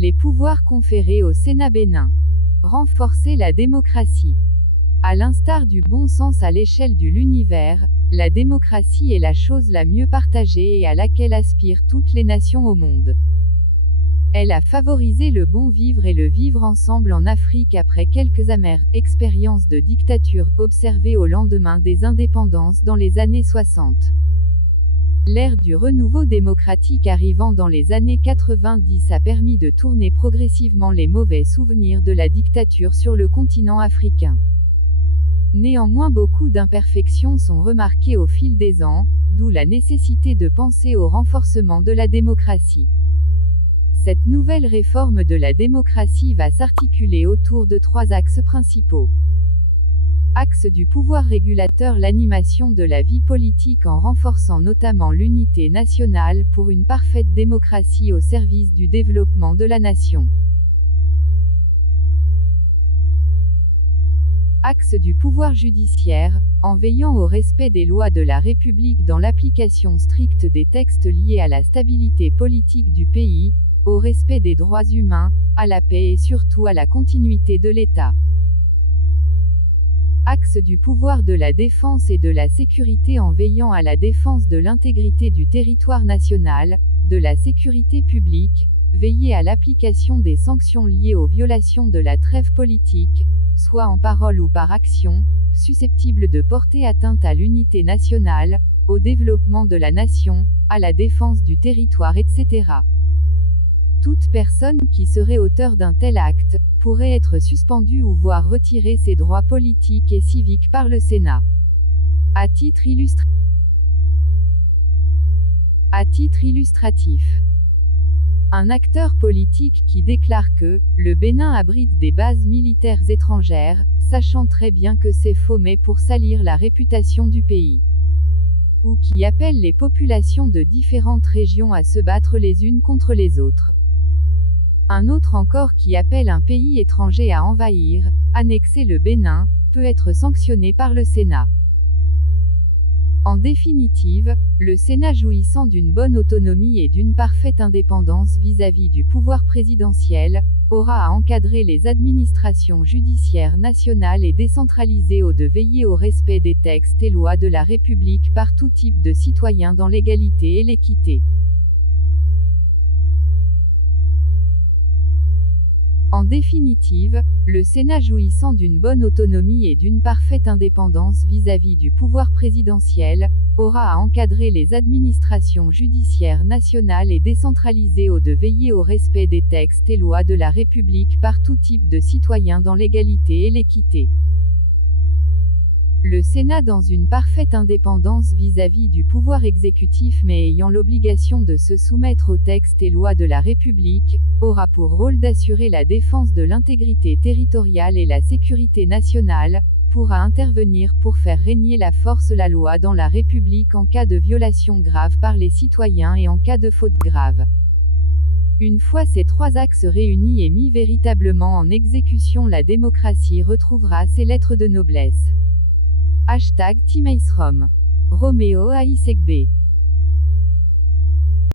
Les pouvoirs conférés au Sénat bénin. Renforcer la démocratie. À l'instar du bon sens à l'échelle de l'univers, la démocratie est la chose la mieux partagée et à laquelle aspirent toutes les nations au monde. Elle a favorisé le bon vivre et le vivre ensemble en Afrique après quelques amères expériences de dictature observées au lendemain des indépendances dans les années 60. L'ère du renouveau démocratique arrivant dans les années 90 a permis de tourner progressivement les mauvais souvenirs de la dictature sur le continent africain. Néanmoins, beaucoup d'imperfections sont remarquées au fil des ans, d'où la nécessité de penser au renforcement de la démocratie. Cette nouvelle réforme de la démocratie va s'articuler autour de 3 axes principaux. Axe du pouvoir régulateur: l'animation de la vie politique en renforçant notamment l'unité nationale pour une parfaite démocratie au service du développement de la nation. Axe du pouvoir judiciaire, en veillant au respect des lois de la République dans l'application stricte des textes liés à la stabilité politique du pays, au respect des droits humains, à la paix et surtout à la continuité de l'État. Axe du pouvoir de la défense et de la sécurité, en veillant à la défense de l'intégrité du territoire national, de la sécurité publique, veiller à l'application des sanctions liées aux violations de la trêve politique, soit en parole ou par action, susceptibles de porter atteinte à l'unité nationale, au développement de la nation, à la défense du territoire, etc. Toute personne qui serait auteur d'un tel acte pourrait être suspendue ou voir retirer ses droits politiques et civiques par le Sénat. À titre illustratif, un acteur politique qui déclare que le Bénin abrite des bases militaires étrangères, sachant très bien que c'est faux mais pour salir la réputation du pays. Ou qui appelle les populations de différentes régions à se battre les unes contre les autres. Un autre encore qui appelle un pays étranger à envahir, annexer le Bénin, peut être sanctionné par le Sénat. En définitive, le Sénat, jouissant d'une bonne autonomie et d'une parfaite indépendance vis-à-vis du pouvoir présidentiel, aura à encadrer les administrations judiciaires nationales et décentralisées de veiller au respect des textes et lois de la République par tout type de citoyens dans l'égalité et l'équité. En définitive, le Sénat, jouissant d'une bonne autonomie et d'une parfaite indépendance vis-à-vis du pouvoir présidentiel, aura à encadrer les administrations judiciaires nationales et décentralisées de veiller au respect des textes et lois de la République par tout type de citoyens dans l'égalité et l'équité. Le Sénat, dans une parfaite indépendance vis-à-vis du pouvoir exécutif mais ayant l'obligation de se soumettre aux textes et lois de la République, aura pour rôle d'assurer la défense de l'intégrité territoriale et la sécurité nationale, pourra intervenir pour faire régner la force la loi dans la République en cas de violation grave par les citoyens et en cas de faute grave. Une fois ces 3 axes réunis et mis véritablement en exécution, la démocratie retrouvera ses lettres de noblesse. #TeamAceRom. Roméo Aïsegbe.